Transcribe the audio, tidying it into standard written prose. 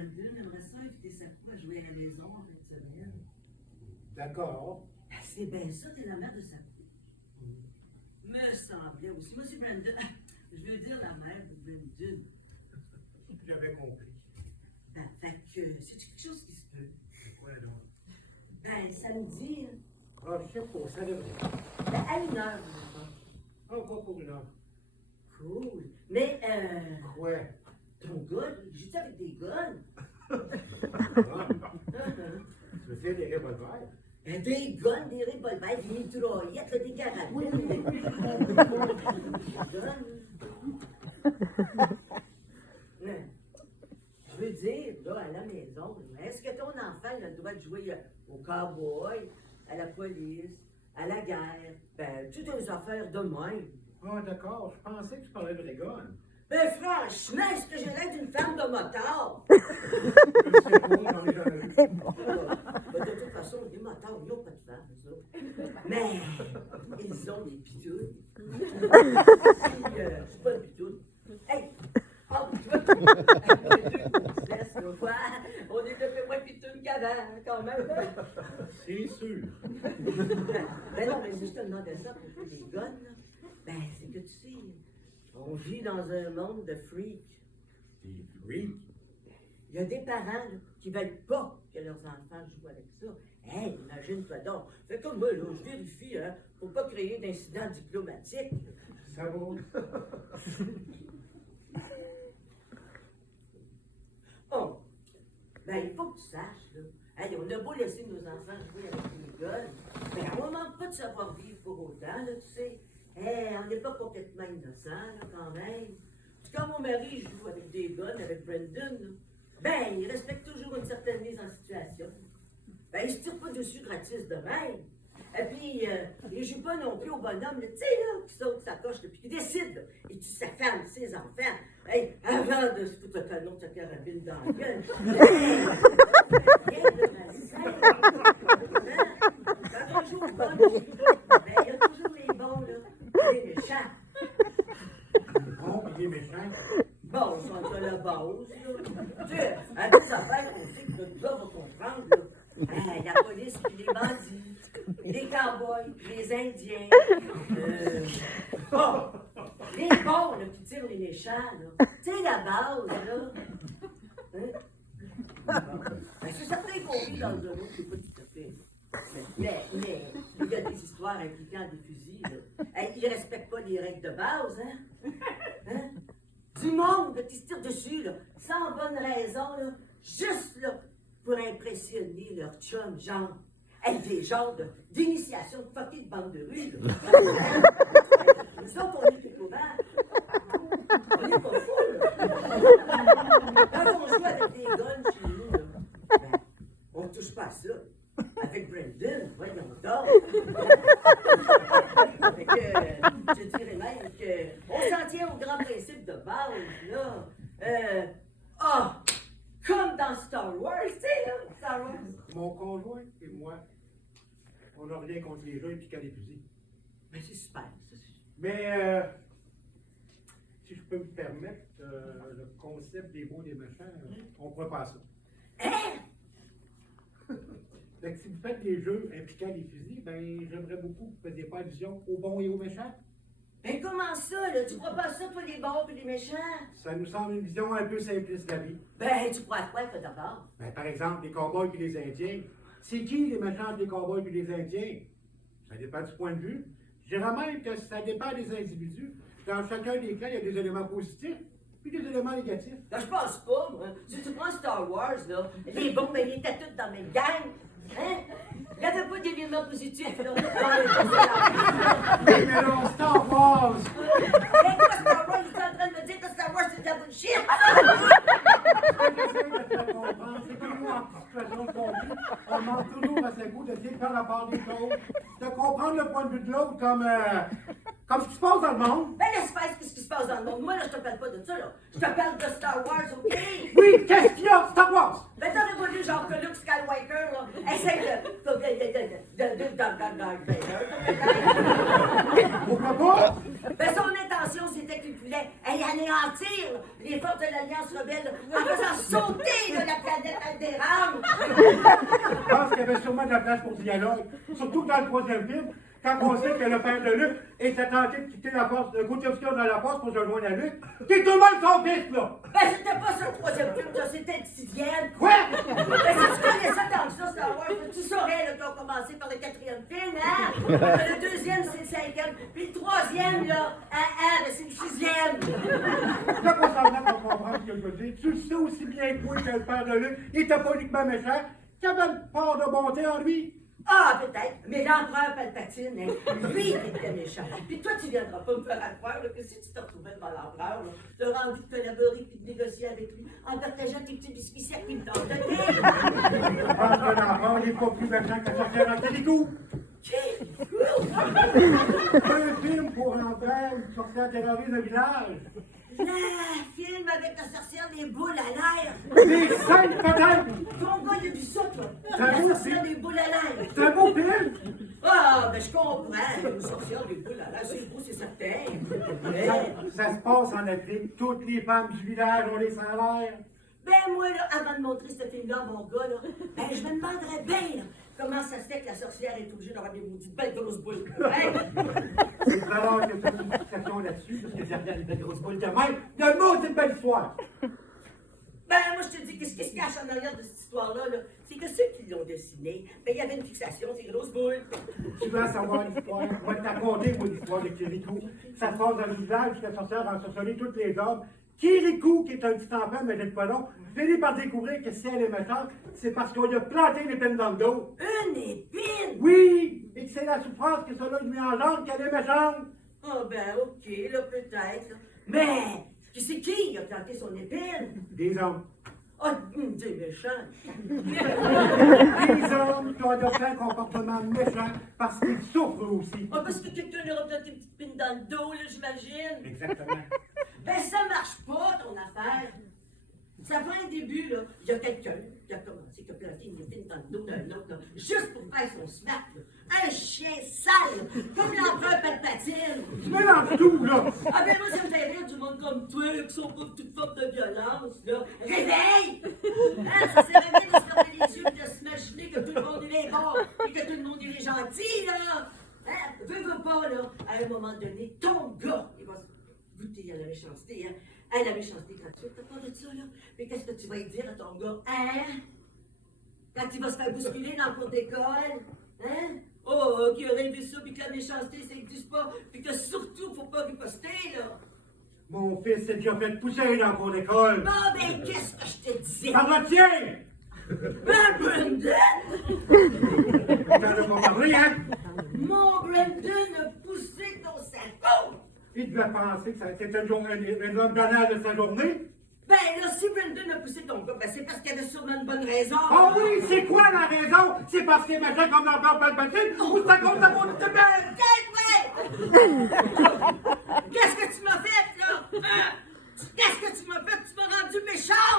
Brandon aimerait ça inviter sa coupe à jouer à la maison en fin de semaine. D'accord. Ben, c'est bien ça, t'es la mère de sa coupe. Me semblait aussi. Moi, c'est Brandon. Je veux dire la mère de Brandon. J'avais compris. Ben, fait que c'est quelque chose qui se peut. C'est quoi donc? Ben, samedi, hein. Ah, je sais pas, ça devrait. Ben, à 1h, je pense. Ah, pas pour une heure. Cool. Mais, Ouais. ton gun, j'étais avec des guns. Ah, tu veux dire des revolvers? Ben, des guns, des revolvers, des mitraillettes, là, des carabines. Des guns. Ouais. Je veux dire, là, à la maison, est-ce que ton enfant a le droit de jouer au cowboy, à la police, à la guerre? Ben, toutes des affaires de même. Ah, d'accord. Je pensais que tu parlais de Reagan. Ben, franchement, est-ce que j'ai l'air d'une femme de motard? Je sais pas, j'en ai jamais vu. Ben, de toute façon, les motards, ils n'ont pas de femmes, eux autres. Mais, ils ont des pitounes. C'est pas une pitoune. Hey! Oh, tu vois, quoi? On est peut-être moins pitoune qu'avant, quand même. C'est sûr. Ben non, mais si je te demandais ça pour les guns, là, ben, c'est que tu sais, on vit dans un monde de freaks. Des freaks. Il y a des parents là, qui veulent pas que leurs enfants jouent avec ça. Hey, imagine-toi donc. Fait comme moi, là, je vérifie, hein, pour pas créer d'incidents diplomatiques. Ça va. Oh, ben, il faut que tu saches, là. Hey, on a beau laisser nos enfants jouer avec des guns, ben, on ne manque pas de savoir-vivre pour autant, là, tu sais. Hey, on n'est pas complètement innocent, là, quand même. Puis quand mon mari joue avec des guns, avec Brandon, là, ben, il respecte toujours une certaine mise en situation. Ben, il se tire pas dessus gratis de même. Et puis, il joue pas non plus au bonhomme, là, tu sais, là, qui saute sa coche, là, puis qui décide, là, et tue sa femme, ses enfants. Hey, avant de se foutre le canon de sa carabine dans la gueule. Rien de malsain. Hein? Quand on joue au bon, ben, il y a toujours les bons, là, les méchants. Bon, il est méchant. Bon, c'est entre la base, là. Tu sais, à des affaires, on sait que notre gars va comprendre, là. La police, puis les bandits, les cowboys, puis les Indiens. Bon, les bons, là, qui tirent les méchants, là. Tu sais, la base, là. Hein? Ben, c'est certain qu'on vit dans un monde, c'est pas tout à fait. Mais il y a des histoires impliquant des fusils, là. Hey, ils respectent pas les règles de base, hein? Hein? Du monde là, qui se tire dessus, là, sans bonne raison, là, juste là, pour impressionner leur chum, genre. Hey, des genres d'initiation de fuckée de bande de rue, là. Nous autres, on est au courant. On n'est pas fous, là. Quand on joue avec des guns chez nous, là, ben, on touche pas à ça. Avec Brandon, voyons donc. Fait que, je dirais même qu'on s'en tient au grand principe de base, là. Comme dans Star Wars, tu sais, là, Star Wars. Mon conjoint et moi, on n'a rien contre les jeux et qu'à les fusils. Mais c'est super, ça. Mais, si je peux me permettre, le concept des bons et des méchants, on ne croit pas à ça. Hein? Donc, si vous faites des jeux impliquant les fusils, ben, j'aimerais beaucoup que vous ne faisiez pas allusion aux bons et aux méchants. Ben comment ça, là? Tu crois pas à ça, toi, les bons et les méchants? Ça nous semble une vision un peu simpliste de la vie. Ben, tu crois à quoi, toi, d'abord? Ben, par exemple, les cowboys et les Indiens. C'est qui les méchants des cowboys et les Indiens? Ça dépend du point de vue. Je dirais même que ça dépend des individus. Dans chacun des cas, il y a des éléments positifs puis des éléments négatifs. Ben, je pense pas, moi. Si tu prends Star Wars, là, les bons, ben, ils étaient tous dans la même gang. Hein? Il n'y avait pas d'éléments positifs, là. Mais non, Star Wars! Mais quoi, Star Wars, tu es en train de me dire que Star Wars, c'est de la bullshit? J'essaie de te faire comprendre. C'est que nous, en situation de conflit, on manque toujours à ce goût d'essayer de faire la part des choses, de comprendre le point de vue de l'autre comme ce qui se passe dans le monde. Ben, laisse faire ce qui se passe dans le monde. Moi, là, je te parle pas de ça, là. Je te parle de Star Wars, OK? Oui, qu'est-ce qu'il y a, Star Wars? Ben, t'aurais pas vu, genre, que Luke Skywalker, là, essaye de Darth Vader. Pourquoi pas? Ben, si on est intention, c'était qu'il voulait anéantir les forces de l'Alliance rebelle en faisant sauter là, la planète Alderaan. Je pense qu'il y avait sûrement de la place pour dialogue. Surtout dans le troisième film, quand on sait que le père de Luc était tenté de quitter la force, le côté obscur de la force pour rejoindre à Luc. T'es tout le monde son fils, là! Ben, c'était pas ça le troisième film, ça, c'était le sixième. Quoi? Ben, si tu connais ça tant que ça, Star Wars, tu saurais là, qu'ils ont commencé par le quatrième film, hein? Le deuxième, c'est le cinquième. Puis le troisième, là, ben, c'est le sixième. Là, qu'on s'en met pour comprendre ce que je veux dire. Tu le sais aussi bien que moi que le père de Luc, il était pas uniquement méchant, qu'il avait une part de bonté en lui. Ah, peut-être, mais l'empereur Palpatine, hein, lui, il était méchant. Puis toi, tu viendras pas me faire croire là, que si tu te retrouvais devant l'empereur, tu auras envie de collaborer et de négocier avec lui en partageant tes petits biscuits secs et une tasse de thé. Je pense que l'enfant n'est pas plus méchant que sortir en télécou. Un film pour enfants, une sorcière terrorise le village. Le film avec la sorcière des boules à l'air. Les 5 peut-être! Ton gars, il a vu ça, toi. Ça La vaut sorcière aussi. des boules à l'air. C'est un beau film! Ah, ben je comprends. Une sorcière des boules à l'air, c'est beau, c'est certain. Mais, Ça se passe en Afrique. Toutes les femmes du village ont les salaires. ben moi, là, avant de montrer ce film-là à mon gars, là, ben je me demanderais bien, là, comment ça se fait que la sorcière est obligée d'avoir des maudites belles grosses boules. Hein? C'est alors que tu as une discussion là-dessus, parce que derrière les belles grosses boules de même, il y a une maudite belle histoire. Ben, moi, je te dis, qu'est-ce qui se cache en arrière de cette histoire-là, là? C'est que ceux qui l'ont dessiné, ben, il y avait une fixation, ces grosses boules. Tu veux savoir l'histoire? Je vais te raconter, moi, l'histoire de Kirikou. Ça se passe dans le village, la sorcière va ensorceler tous les hommes. Kirikou, qui est un petit enfant, mais n'est pas long, finit par découvrir que si elle est méchante, c'est parce qu'on lui a planté une épine dans le dos. Une épine! Oui! Et que c'est la souffrance que cela lui engendre qu'elle est méchante. Ah, ben, ok, là, peut-être. Là. Mais, c'est qui a planté son épine? Des hommes. Ah, des méchants. Des hommes qui ont adopté un comportement méchant parce qu'ils souffrent aussi. Ah, parce que quelqu'un leur a planté une petite pine dans le dos, là, j'imagine. Exactement. Ben, ça marche pas, ton affaire. Ça prend un début, là. Il y a quelqu'un qui a commencé, qui a planté une épine dans le dos d'un autre, là, juste pour faire son smart, là. Un chien sale, comme l'empereur Palpatine. Tu mélanges tout, là. Ah, ben, moi, ça me fait rire du monde comme toi, là, qui sont pas de toute forme de violence, là. Réveille! Hein, ça serait bien de se fermer les yeux et de s'imaginer que tout le monde est bon et que tout le monde est gentil, là. Hein, veux pas, là, à un moment donné, ton gars, il va goûter à la méchanceté, hein. À la méchanceté gratuite, t'as pas de ça, là? Mais qu'est-ce que tu vas dire à ton gars? Hein? Quand il va se faire bousculer dans le cours d'école? Hein? Oh, qui a rêvé ça, puis que la méchanceté, ça n'existe pas, puis que surtout, faut pas riposter, là. Mon fils s'est déjà fait pousser dans mon école. Bon, ben, qu'est-ce que je te disais? Par le tien! Ben, Brandon! T'en as pas parlé, hein? Mon Brandon a poussé ton cerveau! Il devait penser que c'était une journée banale de sa journée. Ben, là, si Brandon a poussé ton gars, ben, c'est parce qu'il y avait sûrement une bonne raison. Ah oui, c'est quoi la raison? C'est parce qu'il est méchant comme l'empereur Palpatine ou c'est à cause de mon petite belle? Quel vrai? Qu'est-ce que tu m'as fait, là? Hein? Qu'est-ce que tu m'as fait? Tu m'as rendu méchant!